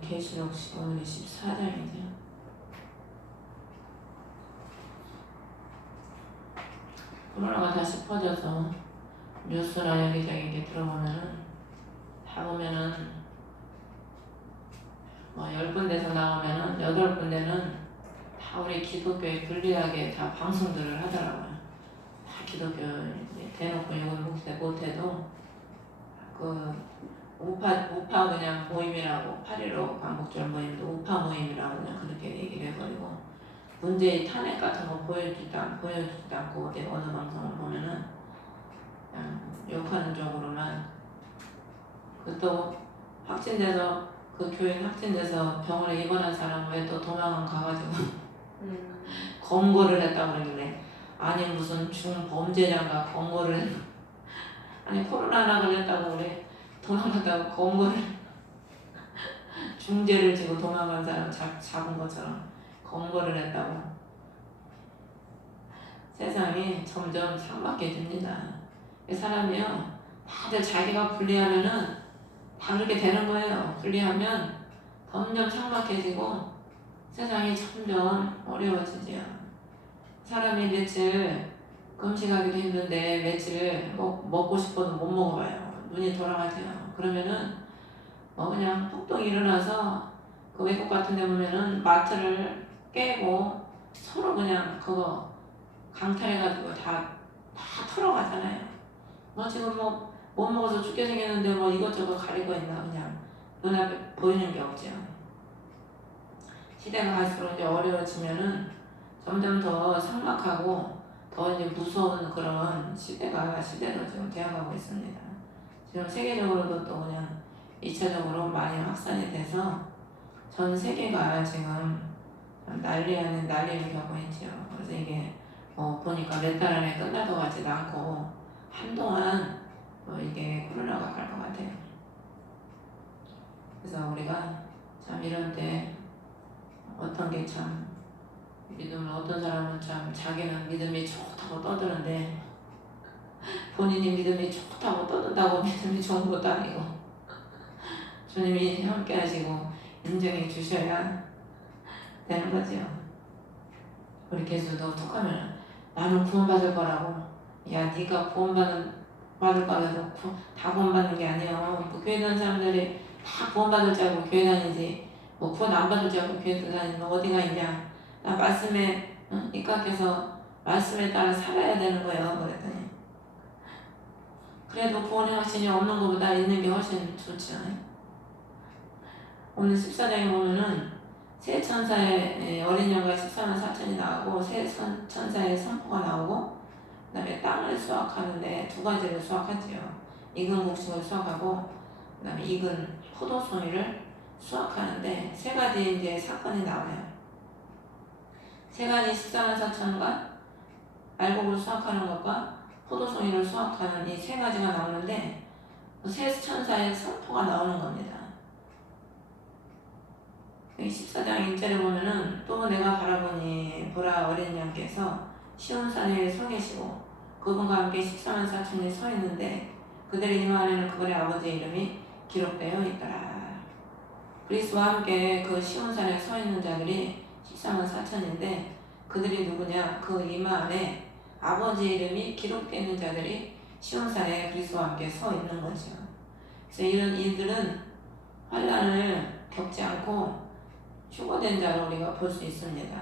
계시록 오늘이 14장이죠. 코로나가 다시 퍼져서 뉴스나 여기저기 이렇게 들어보면은 다 보면은 뭐 10군데서 나오면은 8군데는 다 우리 기독교에 불리하게 다 방송들을 하더라고요. 다 기독교 대놓고 이건 못해도 그 우파 그냥 모임이라고 8.15 광복절 모임도 우파 모임이라고 그냥 그렇게 얘기를 해버리고 문제의 탄핵 같은 거 보여주지도 않고 어디 어느 방송을 보면은 그냥 욕하는 쪽으로만 또 확진돼서 그 교인 확진돼서 병원에 입원한 사람 왜 또 도망을 가가지고 검거를 했다고 그러길래 아니 무슨 중범죄자가 검거를 했 아니 코로나나 걸렸다고 그래 도망갔다고 검거를 중죄를 지고 도망간 사람 잡은 것처럼 검거를 했다고. 세상이 점점 삭막해집니다. 사람이요 다들 자기가 불리하면은 다 그렇게 되는 거예요. 불리하면 점점 삭막해지고 세상이 점점 어려워지죠. 사람이 며칠 금식하기도 힘든데 며칠 먹고 싶어도 못 먹어봐요. 눈이 돌아가죠. 그러면은 그냥 폭동 일어나서 그 외국 같은 데 보면은 마트를 깨고 서로 그냥 그거 강탈해가지고 다 털어가잖아요. 지금 못 먹어서 죽게 생겼는데 이것저것 가리고 있나 그냥 눈앞에 보이는 게 없죠. 시대가 갈수록 이제 어려워지면은 점점 더 삭막하고 더 이제 무서운 그런 시대로 지금 되어가고 있습니다. 지금 세계적으로도 또 그냥 2차적으로 많이 확산이 돼서 전 세계가 지금 난리 아닌 난리를 겪고 있죠. 그래서 이게 보니까 몇 달 안에 끝날 것 같지도 않고 한동안 이게 코로나가 갈 것 같아요. 그래서 우리가 참 이런 때 어떤 게 참 믿음을 어떤 사람은 참 자기는 믿음이 좋다고 떠드는데 본인이 믿음이 좋다고 떠든다고 믿음이 좋은 것도 아니고 주님이 함께 하시고 인정해 주셔야 되는 거죠. 우리 개수도 툭하면 나는 구원받을 거라고 야 네가 구원받을 거라도 다 구원받는 게 아니야. 교회 다니는 사람들이 다 구원받을 줄 알고 교회 다니지 구원 안 받을 줄 알고 교회 다니면 어디가 있냐. 나 말씀에 입각해서 말씀에 따라 살아야 되는 거예요. 그랬더니 그래도 구원의 확신이 없는 것보다 있는 게 훨씬 좋지 않아요? 오늘 14장에 보면은 새 천사의 어린 양과 14만 4천이 나오고 새 천사의 선포가 나오고 그 다음에 땅을 수확하는데 두 가지를 수확하지요. 익은 곡식을 수확하고 그 다음에 익은 포도송이를 수확하는데 세 가지 이제 사건이 나와요. 세 가지 14만 4천과 알곡을 수확하는 것과 포도송이를 수확하는 이 세 가지가 나오는데 새 천사의 선포가 나오는 겁니다. 14장 1절에 보면은 또 내가 바라보니 보라 어린 양께서 시온산 위에 서 계시고 그분과 함께 14만 4천이 서 있는데 그들의 이마 안에는 그분의 아버지의 이름이 기록되어 있더라. 그리스도와 함께 그 시온산에 서 있는 자들이 14만 4천인데 그들이 누구냐? 그 이마 안에 아버지의 이름이 기록되어 있는 자들이 시온산에 그리스도와 함께 서 있는 거죠. 그래서 이런 이들은 환난을 겪지 않고 휴거된 자로 우리가 볼 수 있습니다.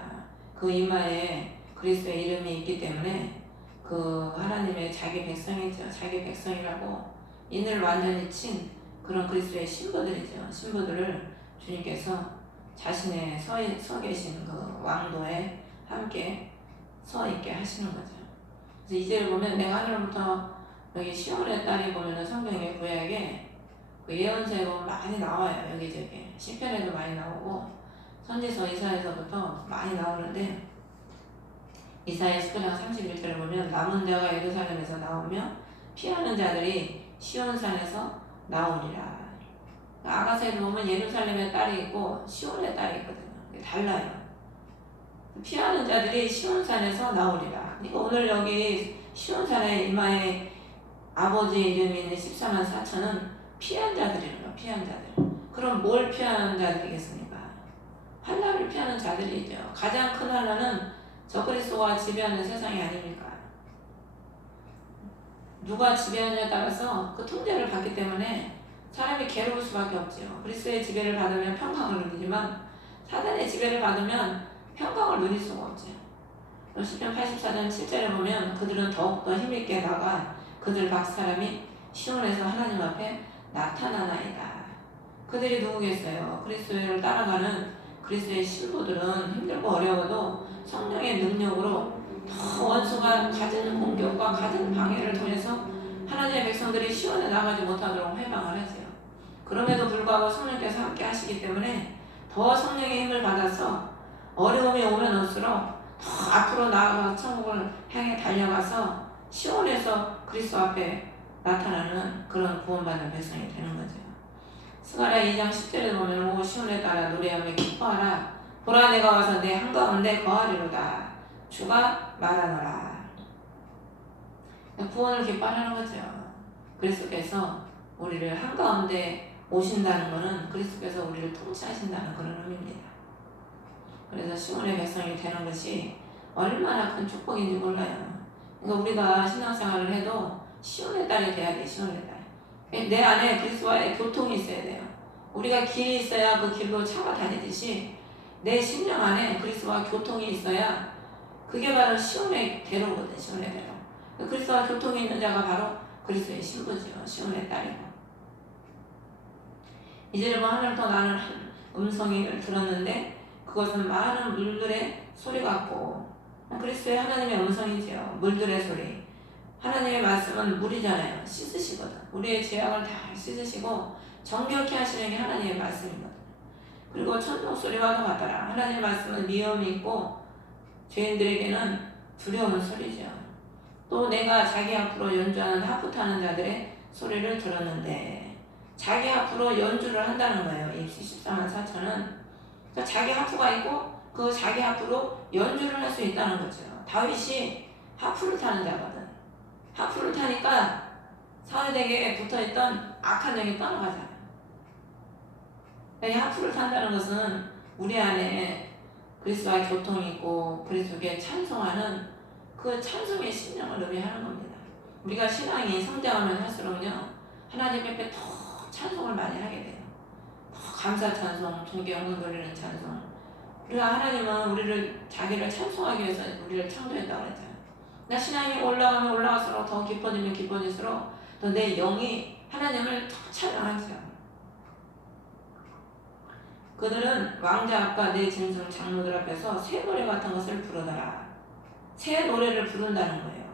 그 이마에 그리스도의 이름이 있기 때문에 그 하나님의 자기 백성이죠. 자기 백성이라고 인을 완전히 친 그런 그리스도의 신부들이죠. 신부들을 주님께서 자신의 서 계신 그 왕도에 함께 서 있게 하시는 거죠. 그래서 이제를 보면 내가 하늘로부터 여기 시온의 딸이 보면은 성경의 구약에 그 예언서가 많이 나와요. 여기저기 시편에도 많이 나오고 선지서 이사야서부터 많이 나오는데 이사야 19장 31절을 보면 남은 자가 예루살렘에서 나오며 피하는 자들이 시온산에서 나오리라. 아가서에도 보면 예루살렘의 딸이 있고 시온의 딸이 있거든요. 달라요. 피하는 자들이 시온산에서 나오리라. 그러니까 오늘 여기 시온산에 이마에 아버지의 이름이 있는 14만 4천은 피한 자들이에요. 피한 자들. 그럼 뭘 피하는 자들이겠습니까? 환난을 피하는 자들이죠. 가장 큰 환난은 적그리스도가 지배하는 세상이 아닙니까? 누가 지배하느냐에 따라서 그 통제를 받기 때문에 사람이 괴로울 수밖에 없죠. 그리스도의 지배를 받으면 평강을 누리지만 사단의 지배를 받으면 평강을 누릴 수가 없죠. 시편 84장 7절에 보면 그들은 더욱더 힘있게 나가 그들 각 사람이 시온에서 하나님 앞에 나타나나이다. 그들이 누구겠어요? 그리스도를 따라가는 그리스도의 신부들은 힘들고 어려워도 성령의 능력으로 더 원수가 가진 공격과 가진 방해를 통해서 하나님의 백성들이 시온에 나가지 못하도록 해방을 하세요. 그럼에도 불구하고 성령께서 함께 하시기 때문에 더 성령의 힘을 받아서 어려움이 오면 올수록 더 앞으로 나아가 천국을 향해 달려가서 시온에서 그리스도 앞에 나타나는 그런 구원받는 백성이 되는 거죠. 스가랴 2장 10절에 보면 오 시온에 따라 노래하며 기뻐하라. 보라 내가 와서 내 한가운데 거하리로다. 주가 말하노라. 구원을 기뻐하는 거죠. 그리스도께서 우리를 한가운데 오신다는 것은 그리스도께서 우리를 통치하신다는 그런 의미입니다. 그래서 시온의 백성이 되는 것이 얼마나 큰 축복인지 몰라요. 그러니까 우리가 신앙생활을 해도 시온의 딸이 돼야 돼. 시온의 딸. 내 안에 그리스도와의 교통이 있어야 돼요. 우리가 길이 있어야 그 길로 차가 다니듯이 내 심령 안에 그리스도와 교통이 있어야 그게 바로 시온의 대로거든. 시온의 대로. 그리스도와 교통이 있는 자가 바로 그리스도의 신부죠. 시온의 딸이고. 이제는 하늘부터 나는 음성을 들었는데 그것은 많은 물들의 소리 같고 그리스도의 하나님의 음성이지요. 물들의 소리. 하나님의 말씀은 물이잖아요. 씻으시거든. 우리의 죄악을 다 씻으시고 정결케 하시는 게 하나님의 말씀이거든. 그리고 천둥 소리와도 같더라. 하나님의 말씀은 미움이 있고 죄인들에게는 두려운 소리죠. 또 내가 자기 앞으로 연주하는 하프 타는 자들의 소리를 들었는데 자기 앞으로 연주를 한다는 거예요. 입시 14만 4천은 자기 하프가 있고 그 자기 앞으로 연주를 할 수 있다는 거죠. 다윗이 하프를 타는 자거든. 하프를 타니까 사울에게 붙어있던 악한 영이 떠나가잖아요. 이 하프를 탄다는 것은 우리 안에 그리스도와 교통이 있고 그리스도께 찬송하는 그 찬송의 심령을 의미하는 겁니다. 우리가 신앙이 성장하면 할수록요 하나님 앞에 더 찬송을 많이 하게 돼요. 더 감사 찬송, 존귀 영광 돌리는 찬송. 우리가 하나님은 우리를 자기를 찬송하기 위해서 우리를 창조했다고 그랬잖아요. 나 신앙이 올라가면 올라갈수록 더 깊어지면 깊어질수록 더 내 영이 하나님을 더 찬양하죠. 그들은 왕자 앞과 내 짐승 장로들 앞에서 새 노래 같은 것을 부르더라. 새 노래를 부른다는 거예요.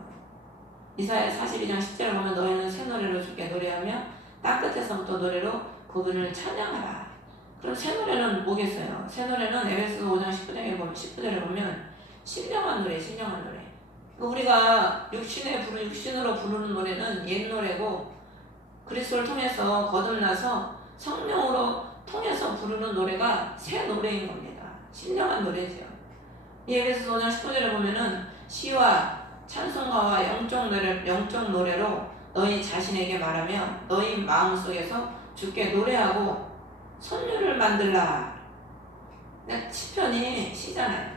이사야 42장 10절에 보면 너희는 새 노래로 주께 노래하며 땅끝에서부터 노래로 그분을 찬양하라. 그럼 새 노래는 뭐겠어요? 새 노래는 에베소서 5장 10절에 보면 신령한 노래, 신령한 노래. 우리가 육신으로 부르는 노래는 옛 노래고 그리스도를 통해서 거듭나서 성령으로 통해서 부르는 노래가 새 노래인 겁니다. 신령한 노래죠. 에베소서 5장 19절에 보면은 시와 찬송가와 영적 노래로 너희 자신에게 말하며 너희 마음속에서 주께 노래하고 선율을 만들라. 시편이 시잖아요.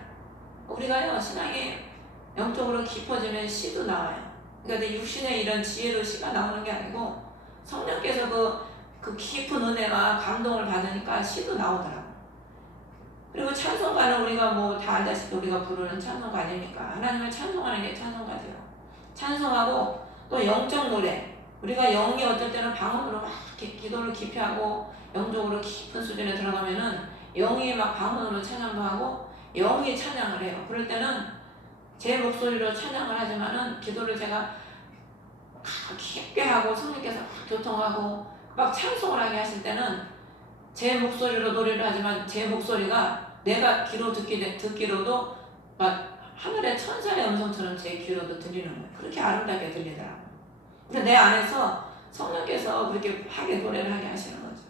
우리가요 신앙이 영적으로 깊어지면 시도 나와요. 그러니까 내 육신의 이런 지혜로 시가 나오는 게 아니고 성령께서 그 깊은 은혜와 감동을 받으니까 시도 나오더라고. 그리고 찬송가는 우리가 뭐 다 알다시피 우리가 부르는 찬송가 아닙니까? 하나님을 찬송하는 게 찬송가죠. 찬송하고 또 영적 노래. 우리가 영이 어떨 때는 방언으로 막 이렇게 기도를 깊이 하고 영적으로 깊은 수준에 들어가면은 영이 막 방언으로 찬양도 하고 영이 찬양을 해요. 그럴 때는 제 목소리로 찬양을 하지만은 기도를 제가 깊게 하고 성령께서 막 교통하고 막 찬송을 하게 하실 때는 제 목소리로 노래를 하지만 제 목소리가 내가 귀로 듣기로도 막 하늘의 천사의 음성처럼 제 귀로도 들리는 거예요. 그렇게 아름답게 들리더라고요. 근데 내 안에서 성령께서 그렇게 하게 노래를 하게 하시는 거죠.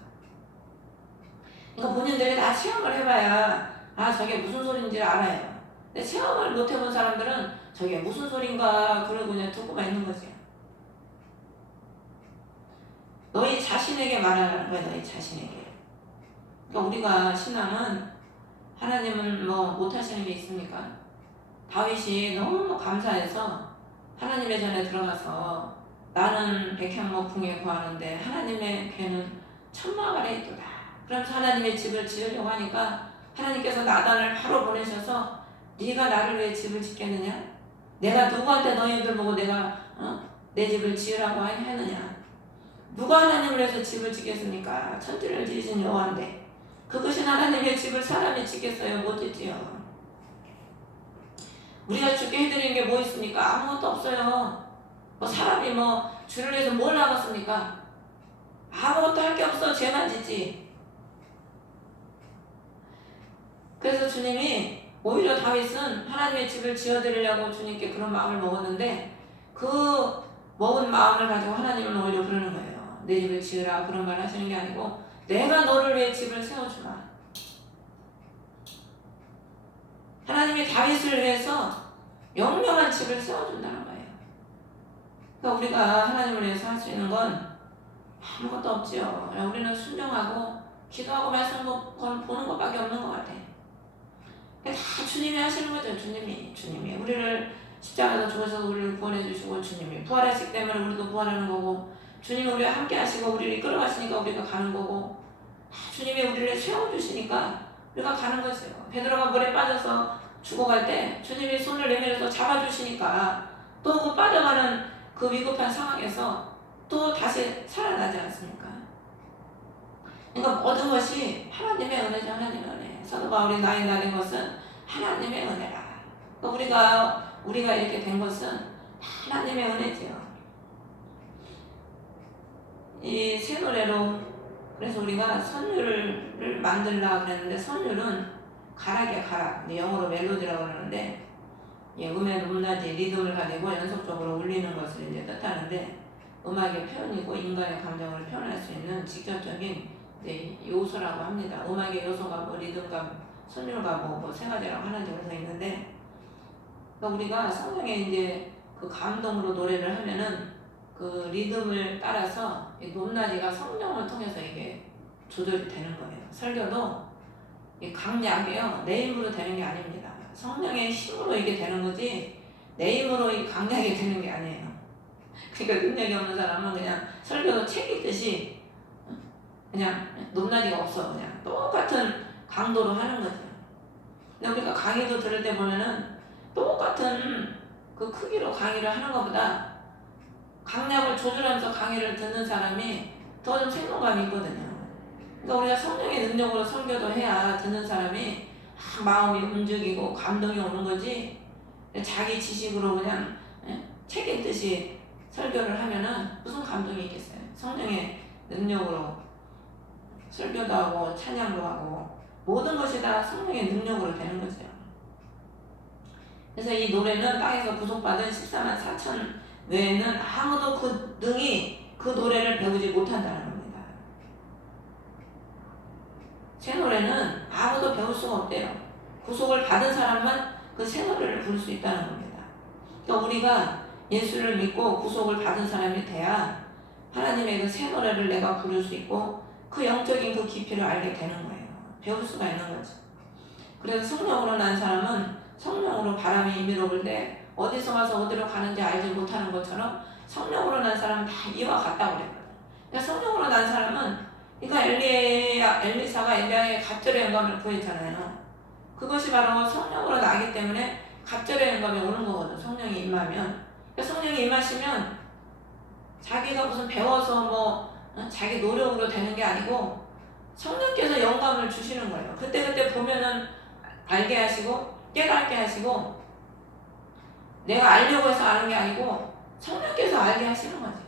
그러니까 본인들이 다 체험을 해봐야 저게 무슨 소리인지 알아요. 근데 체험을 못 해본 사람들은 저게 무슨 소린가 그러고 그냥 듣고만 있는 거지. 너희 자신에게 말하라는 거야. 너희 자신에게. 그러니까 우리가 신앙은 하나님은 뭐 못하시는 게 있습니까? 다윗이 너무 감사해서 하나님의 전에 들어가서 나는 백향목 궁에 거하는데 하나님의 궤는 천막 아래 있도다. 그러면서 하나님의 집을 지으려고 하니까 하나님께서 나단을 바로 보내셔서 네가 나를 위해 집을 짓겠느냐? 내가 누구한테 너희들 보고 내가 내 집을 지으라고 하느냐? 누가 하나님을 위해서 집을 짓겠습니까? 천지를 지으신 여호와인데 그것이 하나님의 집을 사람이 짓겠어요? 못 짓지요. 우리가 주께 해드리는 게 뭐 있습니까? 아무것도 없어요. 뭐 사람이 뭐 주를 위해서 뭘 하겠습니까? 아무것도 할 게 없어. 죄만 짓지. 그래서 주님이 오히려 다윗은 하나님의 집을 지어드리려고 주님께 그런 마음을 먹었는데 그 먹은 마음을 가지고 하나님은 오히려 그러는 거예요. 내 집을 지으라 그런 말 하시는 게 아니고 내가 너를 위해 집을 세워주마. 하나님이 다윗을 위해서 영영한 집을 세워준다는 거예요. 그러니까 우리가 하나님을 위해서 할 수 있는 건 아무것도 없지요. 우리는 순종하고 기도하고 말씀 보는 것밖에 없는 것 같아. 다 주님이 하시는 거죠. 주님이 우리를 십자가에서 죽어서 우리를 구원해 주시고 주님이 부활하시기 때문에 우리도 부활하는 거고 주님이 우리와 함께 하시고 우리를 이끌어 가시니까 우리가 가는 거고 주님이 우리를 세워주시니까 우리가 가는 거죠. 베드로가 물에 빠져서 죽어갈 때 주님이 손을 내밀어서 잡아주시니까 또 그 빠져가는 그 위급한 상황에서 또 다시 살아나지 않습니까? 그러니까 모든 것이 하나님의 은혜죠. 하나님의 은혜. 사도 바울이 나의 나 된 것은 하나님의 은혜라. 그러니까 우리가 이렇게 된 것은 하나님의 은혜지요. 이 새 노래로 그래서 우리가 선율을 만들라 그랬는데 선율은 가락이야 가락. 영어로 멜로디라고 그러는데 음의 높낮이 리듬을 가지고 연속적으로 울리는 것을 이제 뜻하는데 음악의 표현이고 인간의 감정을 표현할 수 있는 직접적인 요소라고 합니다. 음악의 요소가 뭐 리듬과 선율과 뭐 세 가지라고 하나씩 되어 있는데 그러니까 우리가 성경에 이제 그 감동으로 노래를 하면은 그 리듬을 따라서 이 높낮이가 성령을 통해서 이게 조절이 되는 거예요. 설교도 이 강약이요 내 힘으로 되는 게 아닙니다. 성령의 힘으로 이게 되는 거지 내 힘으로 이 강약이 되는 게 아니에요. 그러니까 능력이 없는 사람은 그냥 설교도 책 읽듯이 그냥 높낮이가 없어. 그냥 똑같은 강도로 하는 거죠. 근데 우리가 강의도 들을 때 보면은 똑같은 그 크기로 강의를 하는 것보다 강약을 조절하면서 강의를 듣는 사람이 더 좀 생동감이 있거든요. 그러니까 우리가 성령의 능력으로 설교도 해야 듣는 사람이 마음이 움직이고 감동이 오는 거지 자기 지식으로 그냥 책 읽듯이 설교를 하면은 무슨 감동이 있겠어요. 성령의 능력으로 설교도 하고 찬양도 하고 모든 것이 다 성령의 능력으로 되는 거죠. 그래서 이 노래는 땅에서 구속받은 14만 4천 외에는 아무도 그 능히 그 노래를 배우지 못한다는 겁니다. 새 노래는 아무도 배울 수가 없대요. 구속을 받은 사람만 그 새 노래를 부를 수 있다는 겁니다. 그러니까 우리가 예수를 믿고 구속을 받은 사람이 돼야 하나님의 그 새 노래를 내가 부를 수 있고 그 영적인 그 깊이를 알게 되는 거예요. 배울 수가 있는 거죠. 그래서 성령으로 난 사람은 성령으로 바람이 임의로 불 때 어디서 와서 어디로 가는지 알지 못하는 것처럼 성령으로 난 사람은 다 이와 같다고 그랬거든요. 그러니까 성령으로 난 사람은 그러니까 엘리사가 엘리야의 갑절의 영감을 구했잖아요. 그것이 바로 성령으로 나기 때문에 갑절의 영감이 오는 거거든요. 성령이 임하면. 그러니까 성령이 임하시면 자기가 무슨 배워서 뭐 자기 노력으로 되는 게 아니고 성령께서 영감을 주시는 거예요. 그때 보면은 알게 하시고 깨닫게 하시고 내가 알려고 해서 아는 게 아니고 성령께서 알게 하시는 거죠.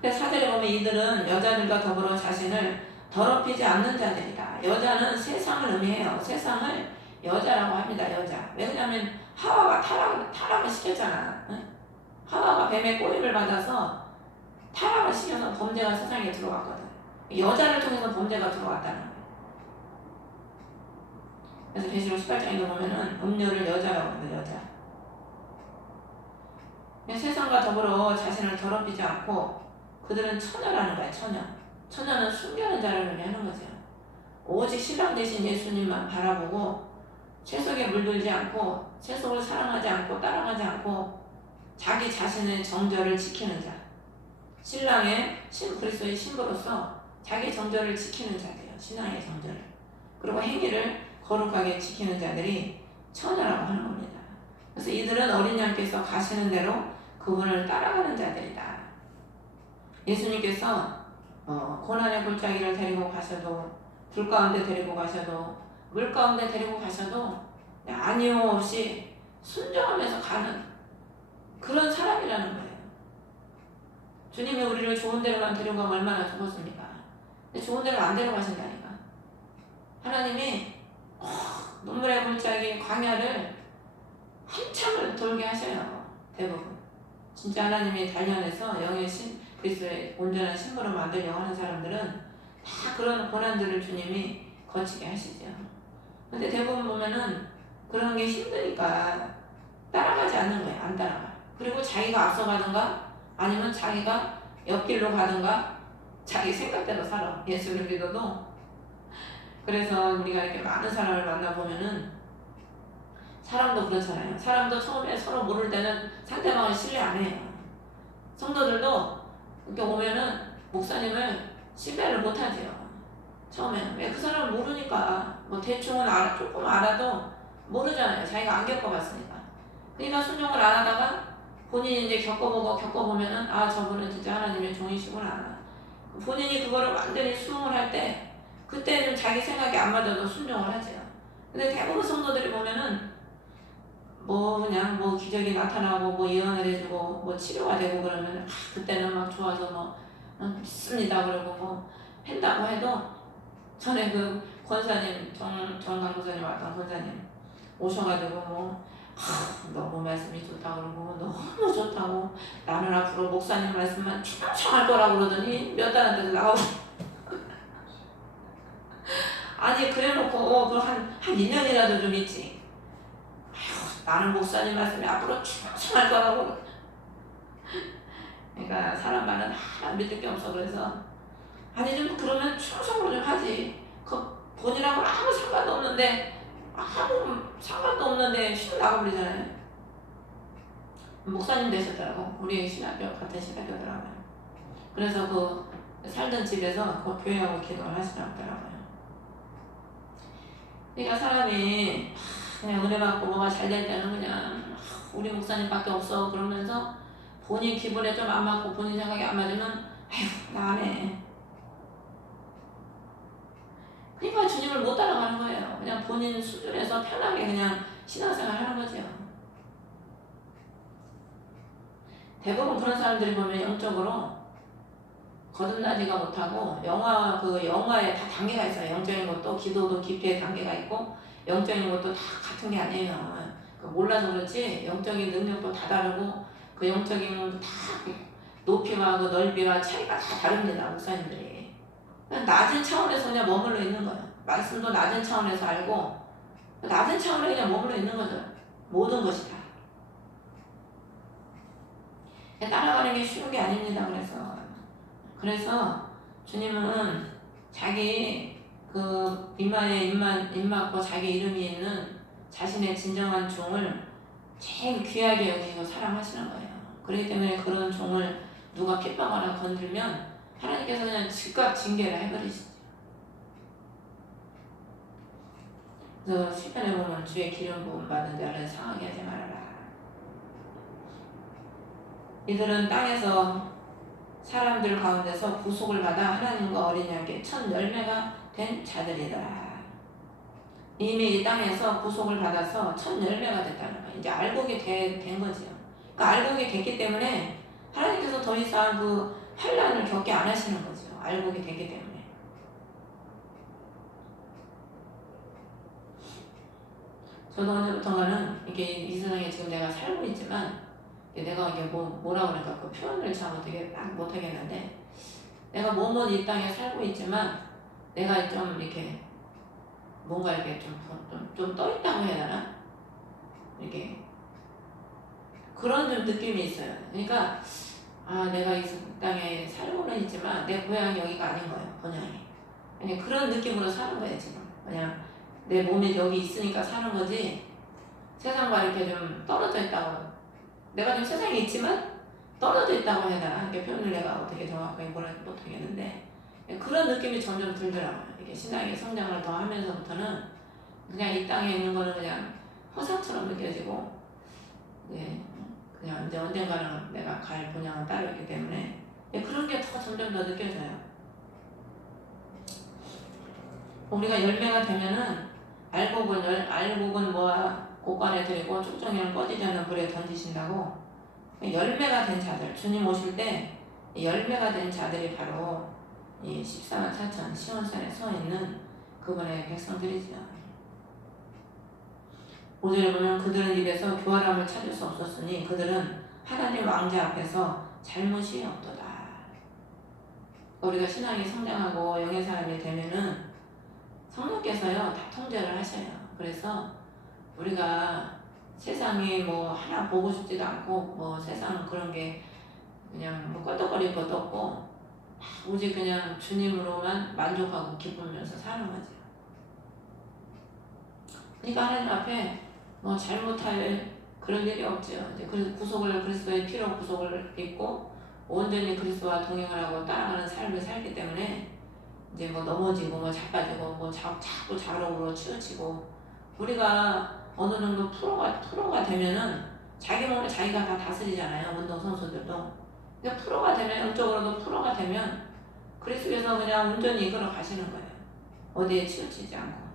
그래서 사절에 보면 이들은 여자들과 더불어 자신을 더럽히지 않는 자들이다. 여자는 세상을 의미해요. 세상을 여자라고 합니다. 여자. 왜냐하면 하와가 타락을 시켰잖아. 하와가 뱀의 꼬리를 받아서 타락을 시켜서 범죄가 세상에 들어왔거든. 여자를 통해서 범죄가 들어왔다는 거예요. 그래서 계시록 18장에 보면은 음녀를 여자라고 합니다. 여자. 세상과 더불어 자신을 더럽히지 않고 그들은 처녀라는 거야. 처녀는 숨겨놓은 따르는 자를 의미하는 거죠. 오직 신랑 대신 예수님만 바라보고 세속에 물들지 않고 세속을 사랑하지 않고 따라가지 않고 자기 자신의 정절을 지키는 자, 신랑의 그리스도의 신부로서 자기 정절을 지키는 자들이에요. 신앙의 정절을. 그리고 행위를 거룩하게 지키는 자들이 처녀라고 하는 겁니다. 그래서 이들은 어린 양께서 가시는 대로 그분을 따라가는 자들이다. 예수님께서 고난의 골짜기를 데리고 가셔도, 불 가운데 데리고 가셔도, 물 가운데 데리고 가셔도 아니요 없이 순종하면서 가는 그런 사람이라는 거예요. 주님이 우리를 좋은 데로만 데려가면 얼마나 좋겠습니까? 근데 좋은 데로 안 데려가신다니까. 하나님이 눈물의 골짜기 광야를 한참을 돌게 하셔요. 대부분. 진짜 하나님이 단련해서 영의 그리스도의 온전한 신부로 만들려고 하는 사람들은 다 그런 고난들을 주님이 거치게 하시죠. 근데 대부분 보면은 그런 게 힘드니까 따라가지 않는 거예요. 안 따라가. 그리고 자기가 앞서가든가 아니면 자기가 옆길로 가든가 자기 생각대로 살아. 예수를 믿어도. 그래서 우리가 이렇게 많은 사람을 만나보면은 사람도 그렇잖아요. 사람도 처음에 서로 모를 때는 상대방을 신뢰 안 해요. 성도들도 이렇게 오면은 목사님을 신뢰를 못 하지요. 처음에는. 왜? 그 사람을 모르니까. 뭐 대충은 조금 알아도 모르잖아요. 자기가 안 겪어봤으니까. 그러니까 순종을 안 하다가 본인이 이제 겪어보면은 저분은 진짜 하나님의 종이시구나. 본인이 그거를 완전히 수긍을 할 때 그때는 자기 생각이 안 맞아도 순종을 하죠. 근데 대부분 성도들이 보면은 그냥 기적이 나타나고 예언을 해주고 치료가 되고 그러면 그때는 막 좋아서 믿습니다 그러고 한다고 해도 전에 그 권사님 정강도사님 왔던 권사님 오셔가지고 너무 말씀이 좋다고 그러고 너무 좋다고 나는 앞으로 목사님 말씀만 충성할 거라고 그러더니 몇 달 안 돼서 나가고 아니 그래놓고 그 한 2년이라도 좀 있지. 나는 목사님 말씀에 앞으로 충성할 거라고. 그러니까 사람 말은 하나 믿을 게 없어. 그래서 아니 좀 그러면 충성으로 좀 하지. 그 본인하고 아무 상관도 없는데 휙 나가버리잖아요. 목사님 되셨더라고. 우리 신학교 같은 신학교더라고요. 그래서 그 살던 집에서 그 교회하고 기도를 하시더라고요. 그러니까 사람이 그냥 은혜 받고 뭐가 잘 될 때는 그냥 우리 목사님밖에 없어 그러면서 본인 기분에 좀 안 맞고 본인 생각이 안 맞으면 나 안 해. 그러니까 주님을 못 따라가는 거예요. 그냥 본인 수준에서 편하게 그냥 신앙생활 하는 거죠. 대부분 그런 사람들이 보면 영적으로 거듭나지가 못하고 영화에 다 단계가 있어요. 영적인 것도 기도도 깊이의 단계가 있고 영적인 것도 다 같은 게 아니에요. 몰라서 그렇지 영적인 능력도 다 다르고 그 영적인 다 높이와 그 넓이와 차이가 다 다릅니다. 목사님들이. 낮은 차원에서 그냥 머물러 있는 거예요. 말씀도 낮은 차원에서 알고 낮은 차원에 그냥 머물러 있는 거죠. 모든 것이 다. 따라가는 게 쉬운 게 아닙니다. 그래서 주님은 자기 그 이마에 입 맞고 자기 이름이 있는 자신의 진정한 종을 제일 귀하게 여기고 사랑하시는 거예요. 그렇기 때문에 그런 종을 누가 핍박하거나 건들면 하나님께서 그냥 즉각 징계를 해버리시죠. 그래서 시편에 보면 주의 기름 부음 받은 자를 상하게 하지 말아라. 이들은 땅에서 사람들 가운데서 구속을 받아 하나님과 어린 양께 첫 열매가 된 자들이더라. 이미 이 땅에서 구속을 받아서 첫 열매가 됐다는 거예요. 이제 알곡이 된 거죠. 그러니까 알곡이 됐기 때문에 하나님께서 더 이상 그 환난을 겪게 안 하시는 거죠. 알곡이 됐기 때문에. 저도 언제부턴가는 이게 이 세상에 지금 내가 살고 있지만 내가 이게 뭐라 그럴까 그 표현을 잘 어떻게 딱 못하겠는데 내가 이 땅에 살고 있지만 내가 좀 이렇게 뭔가 이렇게 좀 떠있다고 해야 되나? 이렇게 그런 좀 느낌이 있어요. 그러니까 내가 이 땅에 살고는 있지만 내 고향이 여기가 아닌 거예요. 본향이. 그냥 그런 느낌으로 사는 거예요 지금. 그냥 내 몸이 여기 있으니까 사는 거지 세상과 이렇게 좀 떨어져 있다고. 내가 지금 세상에 있지만 떨어져 있다고 해야 되나? 이렇게 표현을 내가 어떻게 정확하게 뭐라 못하겠는데 그런 느낌이 점점 들더라고요. 이게 신앙의 성장을 더 하면서부터는 그냥 이 땅에 있는 거는 그냥 허상처럼 느껴지고, 네, 그냥 이제 언젠가는 내가 갈 본향은 따로 있기 때문에 그런 게 더 점점 더 느껴져요. 우리가 열매가 되면은 알곡은 모아 곳간에 들이고 쭉정이는 꺼지지 않는 불에 던지신다고. 열매가 된 자들, 주님 오실 때 열매가 된 자들이 바로 이 14만 4천 시온산에 서 있는 그분의 백성들이죠. 5절에 보면 그들은 입에서 교활함을 찾을 수 없었으니 그들은 하나님 왕자 앞에서 잘못이 없도다. 우리가 신앙이 성장하고 영의 사람이 되면은 성령께서요 다 통제를 하셔요. 그래서 우리가 세상이 뭐 하나 보고 싶지도 않고 뭐 세상 그런 게 그냥 뭐 껄떡거릴 것도 없고 오직 그냥 주님으로만 만족하고 기쁘면서 사는 거죠. 그러니까 하나님 앞에 뭐 잘못할 그런 일이 없죠. 이제 구속을 그리스도의 피로 구속을 입고 온전히 그리스도와 동행을 하고 따라가는 삶을 살기 때문에 이제 뭐 넘어지고 뭐 자빠지고 뭐 자꾸 자력으로 치우치고 우리가 어느 정도 프로가 되면은 자기 몸을 자기가 다 다스리잖아요. 운동선수들도. 그러니까 프로가 되면 영적으로도 프로가 되면 그리스도께서 그냥 온전히 이끌어 가시는 거예요. 어디에 치우치지 않고.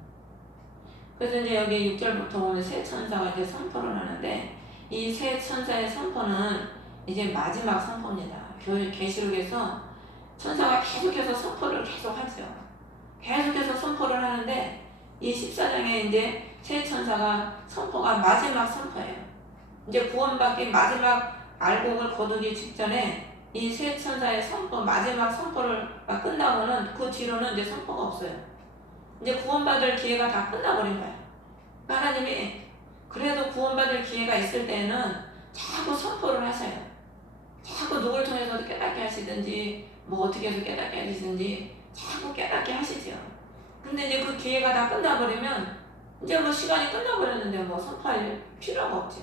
그래서 이제 여기 6절부터 보면 새 천사가 이제 선포를 하는데 이 새 천사의 선포는 이제 마지막 선포입니다. 계시록에서 천사가 계속해서 선포를 계속 하죠. 계속해서 선포를 하는데 이 14장에 이제 새 천사가 선포가 마지막 선포예요. 이제 구원받기 마지막 알곡을 거두기 직전에 이 새 천사의 선포 마지막 선포가 끝나고는 그 뒤로는 이제 선포가 없어요. 이제 구원받을 기회가 다 끝나버린 거야. 하나님이 그래도 구원받을 기회가 있을 때는 자꾸 선포를 하셔요. 자꾸 누굴 통해서도 깨닫게 하시든지 뭐 어떻게 해서 깨닫게 하시든지 자꾸 깨닫게 하시죠. 근데 이제 그 기회가 다 끝나버리면 이제 뭐 시간이 끝나버렸는데 뭐 선포할 필요가 없죠.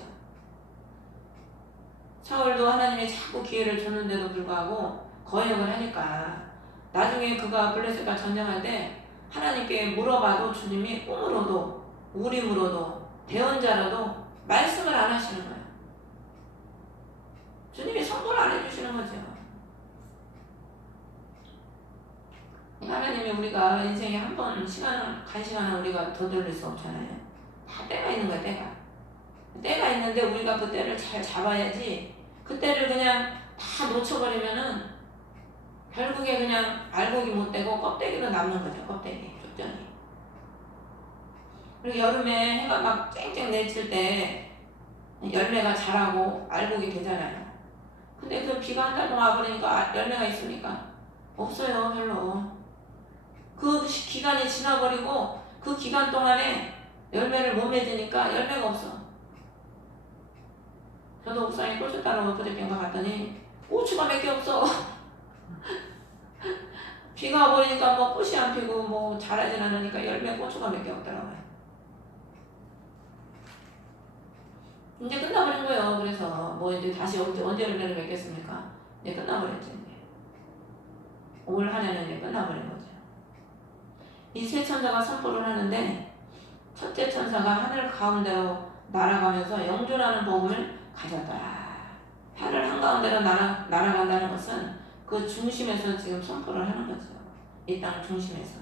사울도 하나님이 자꾸 기회를 줬는데도 불구하고 거역을 하니까 나중에 그가 블레셋과 전쟁할 때 하나님께 물어봐도 주님이 꿈으로도 우림으로도 대언자로도 말씀을 안 하시는 거예요. 주님이 선포를 안 해주시는 거죠. 하나님이 우리가 인생에 한 번 간 시간은 우리가 더 돌릴 수 없잖아요. 다 때가 있는 거야, 때가 있는데 우리가 그 때를 잘 잡아야지. 그 때를 그냥 다 놓쳐버리면은 결국에 그냥 알곡이 못 되고 껍데기로 남는 거죠. 껍데기 쭉전이. 그리고 여름에 해가 막 쨍쨍 내칠 때 열매가 자라고 알곡이 되잖아요. 근데 그 비가 한 달 동안 와버리니까 열매가 있습니까? 없어요, 별로. 그 기간이 지나버리고 그 기간 동안에 열매를 못 맺으니까 열매가 없어. 저도 옥상에 고추 따러 그저께인가 갔더니 고추가 몇 개 없어. 비가 와버리니까 뭐 꽃이 안 피고 뭐 자라진 않으니까 열매 고추가 몇 개 없더라고요. 이제 끝나버린 거예요. 그래서 뭐 이제 다시 언제 열매를 맺겠습니까? 이제 끝나버렸죠. 이제. 올 한 해는 이제 끝나버린 거죠. 이 세 천사가 선포를 하는데 첫째 천사가 하늘 가운데로 날아가면서 영존하는 복음을 가졌더라. 하늘 한가운데로 날아간다는 것은 그 중심에서 지금 선포를 하는 거죠. 이 땅 중심에서.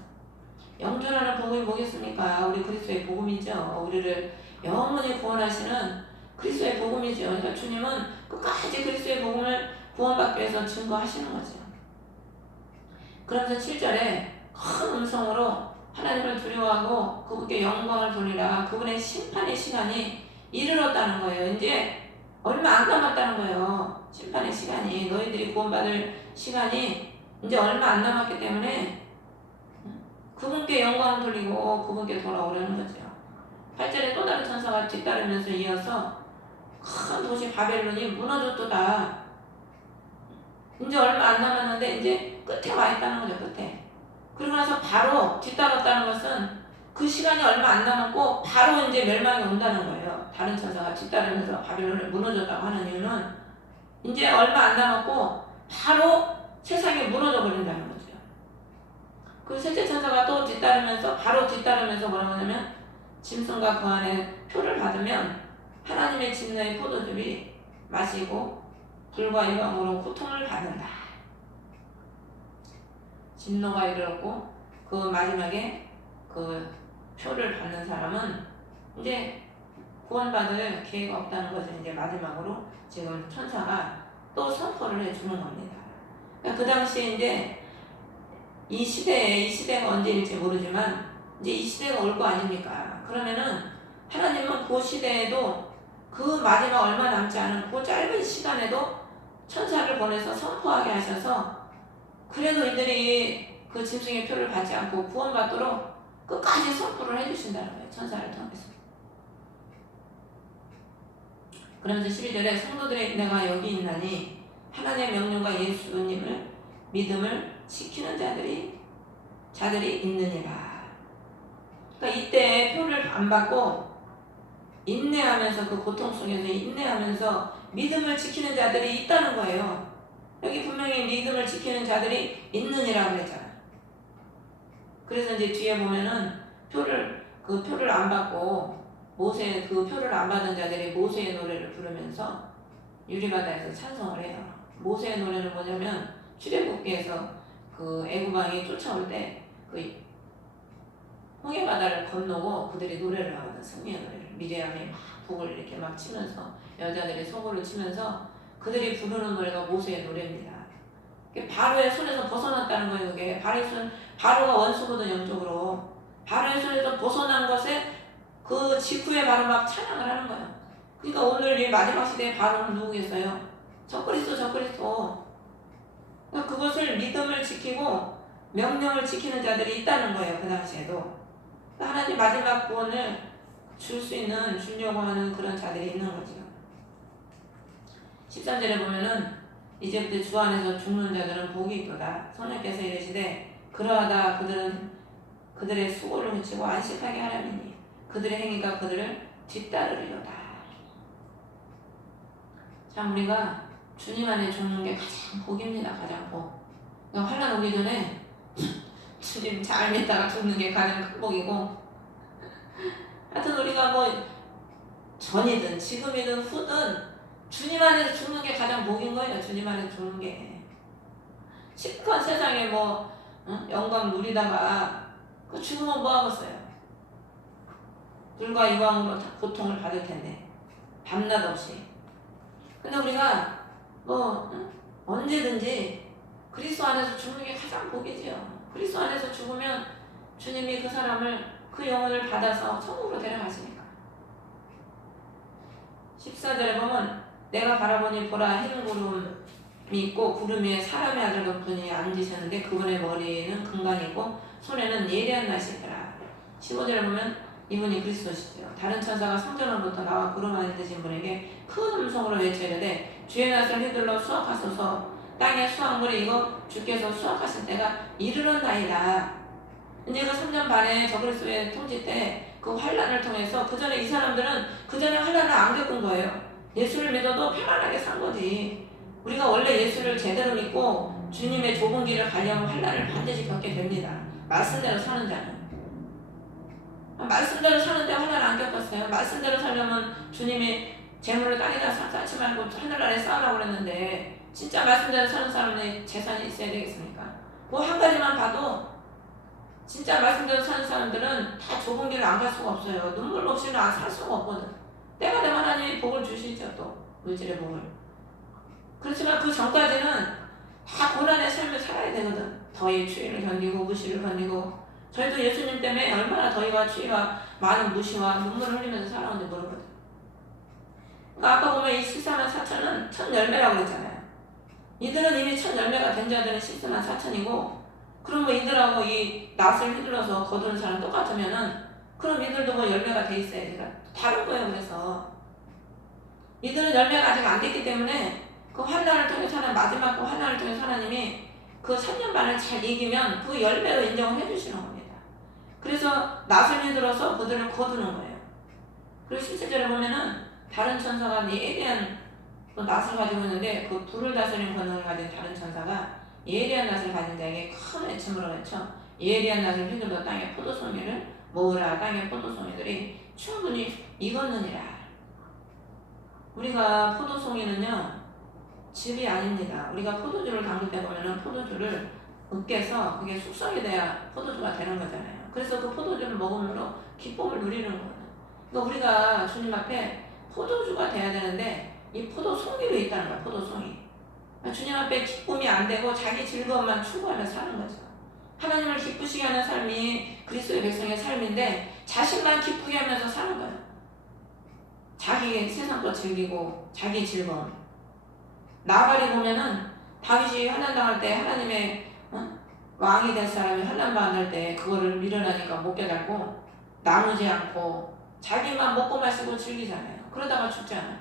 영존하는 복음이 뭐겠습니까? 우리 그리스도의 복음이죠. 우리를 영원히 구원하시는 그리스도의 복음이죠. 그러니까 주님은 끝까지 그리스도의 복음을 구원받기 위해서 증거하시는 거죠. 그러면서 7절에 큰 음성으로 하나님을 두려워하고 그분께 영광을 돌리라. 그분의 심판의 시간이 이르렀다는 거예요. 이제 얼마 안 남았다는 거예요. 심판의 시간이. 너희들이 구원받을 시간이 이제 얼마 안 남았기 때문에 그분께 영광을 돌리고 그분께 돌아오려는 거죠. 8절에 또 다른 천사가 뒤따르면서 이어서 큰 도시 바벨론이 무너졌도다. 이제 얼마 안 남았는데 이제 끝에 와 있다는 거죠. 끝에. 그러고 나서 가서 바로 뒤따랐다는 것은 그 시간이 얼마 안 남았고 바로 이제 멸망이 온다는 거예요. 다른 천사가 뒤따르면서 바벨론을 무너졌다고 하는 이유는 이제 얼마 안 남았고 바로 세상이 무너져 버린다는 거죠. 그 셋째 천사가 또 뒤따르면서 바로 뒤따르면서 뭐라고 하냐면 짐승과 그 안에 표를 받으면 하나님의 진노의 포도주를 마시고 불과 유황으로 고통을 받는다. 진노가 이르렀고 그 마지막에 그 표를 받는 사람은 이제 구원받을 기회가 없다는 것을 이제 마지막으로 지금 천사가 또 선포를 해주는 겁니다. 그러니까 그 당시에 이제 이 시대가 언제일지 모르지만 이제 이 시대가 올 거 아닙니까? 그러면은 하나님은 그 시대에도 그 마지막 얼마 남지 않은 그 짧은 시간에도 천사를 보내서 선포하게 하셔서 그래도 이들이 그 짐승의 표를 받지 않고 구원받도록 끝까지 선포를 해주신다는 거예요. 천사를 통해서. 그러면서 12절에 성도들의 내가 여기 있나니 하나님의 명령과 예수님을 믿음을 지키는 자들이 있느니라. 그러니까 이때 표를 안 받고 인내하면서 그 고통 속에서 인내하면서 믿음을 지키는 자들이 있다는 거예요. 여기 분명히 믿음을 지키는 자들이 있느니라고 그랬잖아요. 그래서 이제 뒤에 보면은 그 표를 안 받고 그 표를 안 받은 자들이 모세의 노래를 부르면서 유리바다에서 찬송을 해요. 모세의 노래는 뭐냐면 출애굽기에서 그 애굽 왕이 쫓아올 때 그 홍해 바다를 건너고 그들이 노래를 하거든. 승리의 노래를. 미리암이 막 북을 이렇게 막 치면서 여자들이 소고를 치면서 그들이 부르는 노래가 모세의 노래입니다. 바로의 손에서 벗어났다는 거예요. 그게 바로가 원수거든. 영적으로 바로의 손에서 벗어난 것에 그 직후에 바로 막 찬양을 하는 거예요. 그러니까 오늘 이 마지막 시대에 바로는 누구겠어요? 적그리스도. 그러니까 그것을 믿음을 지키고 명령을 지키는 자들이 있다는 거예요. 그 당시에도. 그러니까 하나님 마지막 구원을 주려고 하는 그런 자들이 있는 거죠. 13절에 보면은 이제부터 주 안에서 죽는 자들은 복이 있도다. 성령께서 이르시되 그러하다 그들은 그들의 수고를 그치고 안식하게 하라니 그들의 행위가 그들을 뒤따르리로다. 참 우리가 주님 안에 죽는 게 가장 복입니다. 가장 복. 그러니까 환난 오기 전에 주님 잘 믿다가 죽는 게 가장 큰 복이고, 하여튼 우리가 뭐 전이든 지금이든 후든 주님 안에서 죽는 게 가장 복인 거예요. 주님 안에서 죽는 게. 실컷 세상에 영광 누리다가 그 죽으면 뭐 하겠어요? 불과 이왕으로 고통을 받을 텐데 밤낮 없이. 근데 우리가 언제든지 그리스도 안에서 죽는 게 가장 복이지요. 그리스도 안에서 죽으면 주님이 그 사람을 그 영혼을 받아서 천국으로 데려가시니까. 14절에 보면 내가 바라보니 보라 흰 구름이 있고 구름 위에 사람의 아들 같은 분이 앉으셨는데 그분의 머리는 금관이고 손에는 예리한 낫이더라. 15절에 보면 이분이 그리스도시죠. 다른 천사가 성전으로부터 나와 구름 안에 드신 분에게 큰 음성으로 외치되 주의 낫을 휘둘러 수확하소서. 땅의 수확물이 이거 주께서 수확하실 때가 이르렀나이다. 이제 그 3년 반의 저그리스도의 통치 때 그 환란을 통해서 그 전에 이 사람들은 그 전에 환란을 안 겪은 거예요. 예수를 믿어도 편안하게 산 거지. 우리가 원래 예수를 제대로 믿고 주님의 좁은 길을 가려면 환란을 반드시 겪게 됩니다. 말씀대로 사는 자는. 말씀대로 사는데 환란을 안 겪었어요. 말씀대로 살려면 주님이 재물을 땅에다 쌓지 말고 하늘나라에 쌓으라고 그랬는데 진짜 말씀대로 사는 사람은 재산이 있어야 되겠습니까? 뭐 한 가지만 봐도 진짜 말씀대로 사는 사람들은 다 좁은 길을 안 갈 수가 없어요. 눈물 없이는 안 살 수가 없거든. 때가 되면 하나님이 복을 주시죠. 또 물질의 복을. 그렇지만 그 전까지는 다 고난의 삶을 살아야 되거든. 더위 추위를 견디고 무시를 견디고. 저희도 예수님 때문에 얼마나 더위와 추위와 많은 무시와 눈물을 흘리면서 살아오는지 모르거든. 그러니까 아까 보면 이 14만 4천은 첫 열매라고 그랬잖아요. 이들은 이미 첫 열매가 된 자들은 14만 4천이고 그러면 이들하고 이 낫을 휘둘러서 거두는 사람 똑같으면은 그럼 이들도 뭐 열매가 돼 있어야지. 다른 거예요. 그래서 이들은 열매가 아직 안 됐기 때문에 그 환난을 통해서 마지막 그 환난을 통해서 하나님이 그 3년 반을 잘 이기면 그 10배로 인정을 해주시는 겁니다. 그래서 나선이 들어서 그들을 거두는 거예요. 그리고 실제적으로 보면은 다른 천사가 이 예리한 또 낫을 가지고 있는데 그 불을 다스리는 권능을 가진 다른 천사가 예리한 낫을 가진 자에게 큰 외침으로 외쳐 예리한 낫을 휘둘러 땅의 포도송이를 모으라. 땅의 포도송이들이 충분히 익었느니라. 우리가 포도송이는요 즙이 아닙니다. 우리가 포도주를 담글 때 보면은 포도주를 으깨서 그게 숙성이 돼야 포도주가 되는 거잖아요. 그래서 그 포도주를 먹음으로 기쁨을 누리는 거예요. 그러니까 우리가 주님 앞에 포도주가 돼야 되는데 이 포도송이로 있다는 거야. 포도송이. 주님 앞에 기쁨이 안 되고 자기 즐거움만 추구하며 사는 거죠. 하나님을 기쁘시게 하는 삶이 그리스도의 백성의 삶인데 자신만 기쁘게 하면서 사는 거예요. 자기 세상 거 즐기고 자기 즐거움. 나발이 보면은 다윗이 환난당할 때 하나님의 왕이 될 사람이 환난받을 때 그거를 미련하니까 못 깨달고 나누지 않고 자기만 먹고 마시고 즐기잖아요. 그러다가 죽잖아요.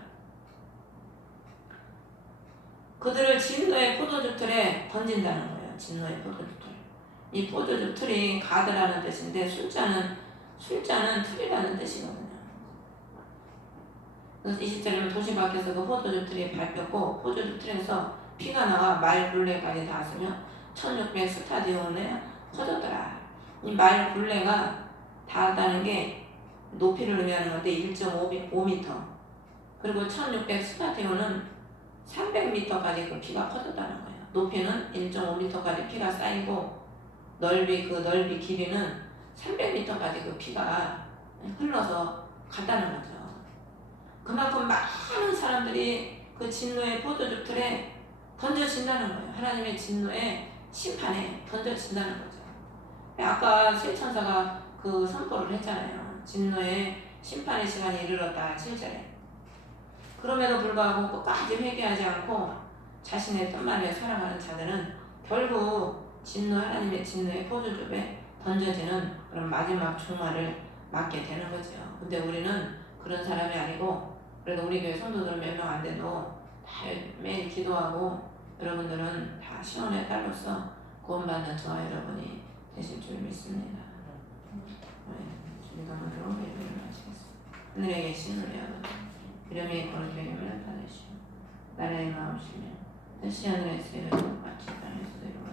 그들을 진노의 포도주 틀에 던진다는 거예요. 진노의 포도주 틀. 이 포도주 틀이 가드라는 뜻인데 술자는 틀이라는 뜻이거든요. 그래서 20절이면 도시 밖에서 그 포도주 틀이 밟혔고 포도주 틀에서 피가 나와 마일 굴레까지 닿았으며 1600 스타디온에 퍼졌더라. 이 마일 굴레가 닿았다는 게 높이를 의미하는 건데 1.5m 그리고 1600 스타디온은 300m까지 그 피가 퍼졌다는 거예요. 높이는 1.5m까지 피가 쌓이고 넓이 길이는 300m까지 그 피가 흘러서 갔다는 거죠. 그만큼 많은 사람들이 그 진노의 포도주 틀에 던져진다는 거예요. 하나님의 진노의 심판에 던져진다는 거죠. 아까 세 천사가 그 선포를 했잖아요. 진노의 심판의 시간이 이르렀다. 7절에. 그럼에도 불구하고 끝까지 회개하지 않고 자신의 뜻만을 살아가는 자들은 결국 하나님의 진노의 포도주에 던져지는 그런 마지막 종말을 맞게 되는 거죠. 근데 우리는 그런 사람이 아니고 그래도 우리 교회 성도들은 몇 명 안 돼도 다 매일 기도하고 여러분들은 다 시온의 딸로서 구원받는 저와 여러분이 되실 줄 믿습니다. 주님감으로 예배를 마치겠습니다. 하늘에 계신 우리 아버지 이름이 거룩히 여김을 받으시오 나라의 마음이시며 뜻이 하늘에서 이루어지고 같이 땅에서도 이루어지고